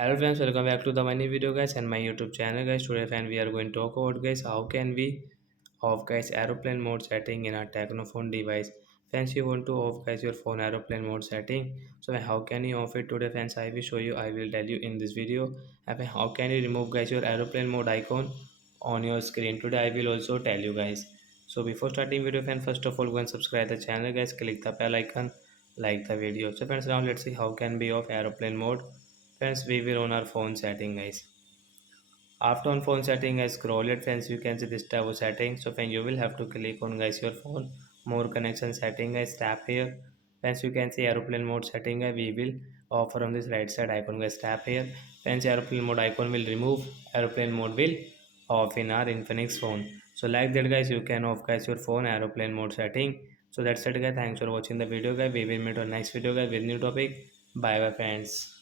Hello friends, welcome back to the my new video guys and my YouTube channel guys. Today friend we are going to talk about guys how can we off guys aeroplane mode setting in our technophone device. Friends, you want to off guys your phone aeroplane mode setting. So how can you off it today friends? I will show you. I will tell you in this video. And how can you remove guys your aeroplane mode icon on your screen today? I will also tell you guys. So before starting video friends, first of all go and subscribe the channel guys. Click the bell icon, like the video. So friends, now let's see how can we off aeroplane mode. Friends, we will on our phone setting guys. After on phone setting guys, scroll it friends, you can see this tab of settings. So friends, you will have to click on guys your phone more connection setting guys, tap here. Friends, you can see aeroplane mode setting guys, we will offer on this right side icon guys, tap here. Friends, aeroplane mode icon will remove, aeroplane mode will off in our Infinix phone. So like that guys, you can off guys your phone aeroplane mode setting. So that's it guys, thanks for watching the video guys, we will meet on next video guys with new topic. Bye bye friends.